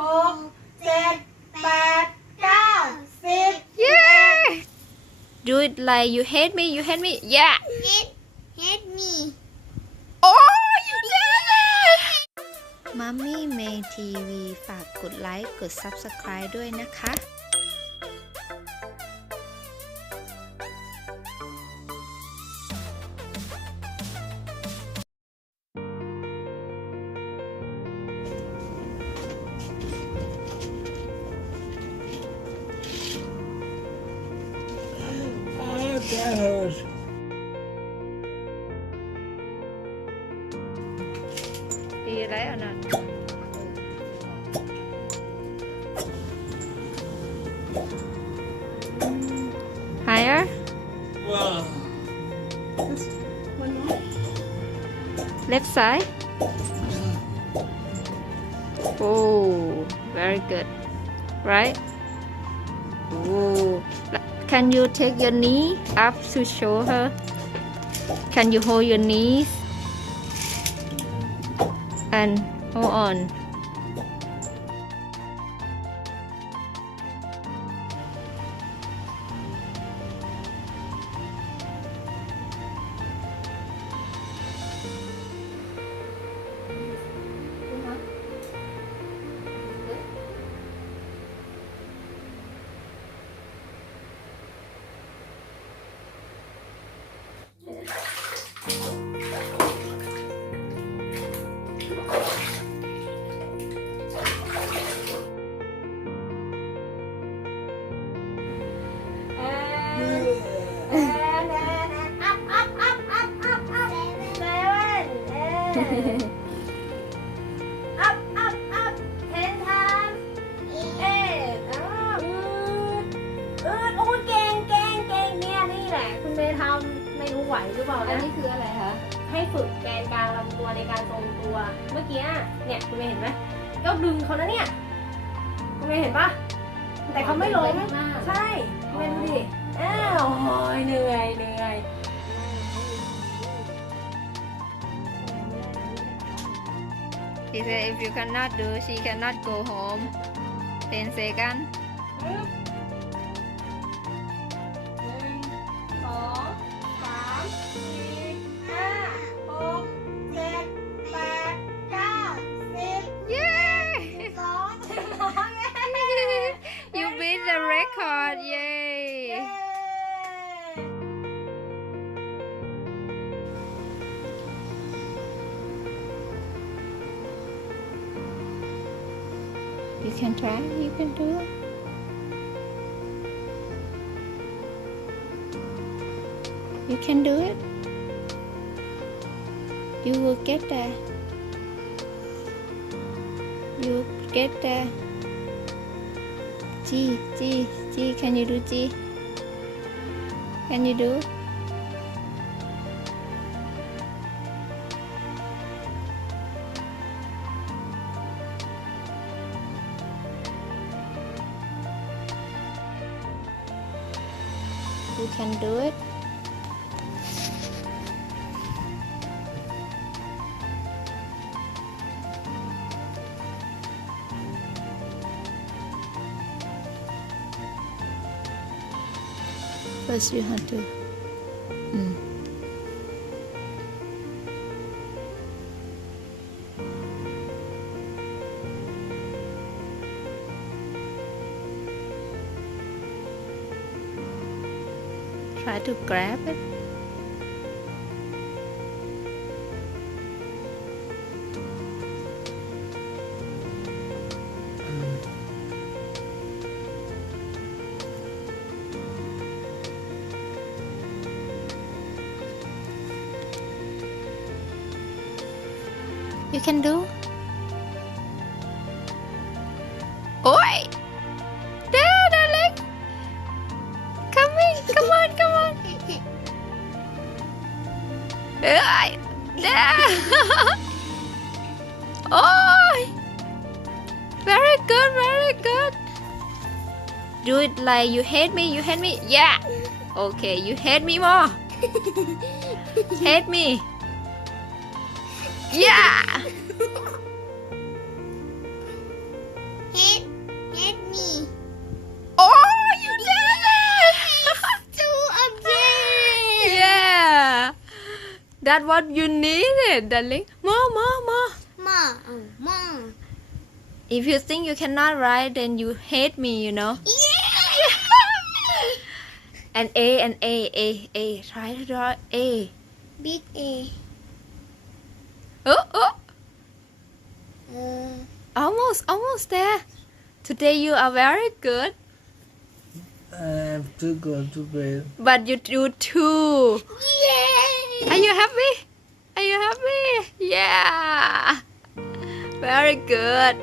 หกเจ็ดแปดเก้าสิบ Yeah Do it like you hate me you hate me Yeah hit hit me Oh you did it มัมมี่เมทีวีฝากกดไลค์ กด Subscribe ด้วยนะคะ Mm. Higher? Wow. One more. Left side? Oh, very good. Right? Oh. Can you take your knee up to show her? Can you hold your knees? And hold on and up up up ten times eight อ้าวอืดอืดโอ้ยเก่งเก่งเก่งเนี่ยนี่แหละ คุณเมย์ทำไม่รู้ไหวหรือเปล่าอันนะนี้คืออะไรคะ ให้ฝึกแกนกลางลำตัวในการทรงตัว เมื่อกี้เนี่ยคุณเมย์เห็นไหมก็ดึงเขานะเนี่ย คุณเมย์เห็นปะแต่เขาไม่ล้มมากใช่คุณเมย์ดูดิอ้าวโอ้ยเหนื่อยเหนื่อย He said if you cannot do she cannot go home 10 second ปึ๊บหนึ่งสองสามสี่ห้าหกเจ็ดแปดเก้าสิบ Yay สองสามเย้ you beat the record yay Can try. You can do it. You can do it. You will get there. You will get there. G G G can you do G can you do you can do it. First you have to Try to grab it. You can do. Oi! do it like you hate me, you hate me. Yeah. Okay, you hate me more. hate me. Yeah. Hate, hate me. Oh, you did it! Again. Yeah. That's what you needed, darling. More, more, more. More, more. If you think you cannot write, then you hate me, you know? Yeah! And A and A, A, A. Try to draw A. Big A. Oh, oh. Uh, Almost, almost there. Today you are very good, I have to go to bed. but you do too. yeah. Are you happy? Are you happy? Yeah. Very good.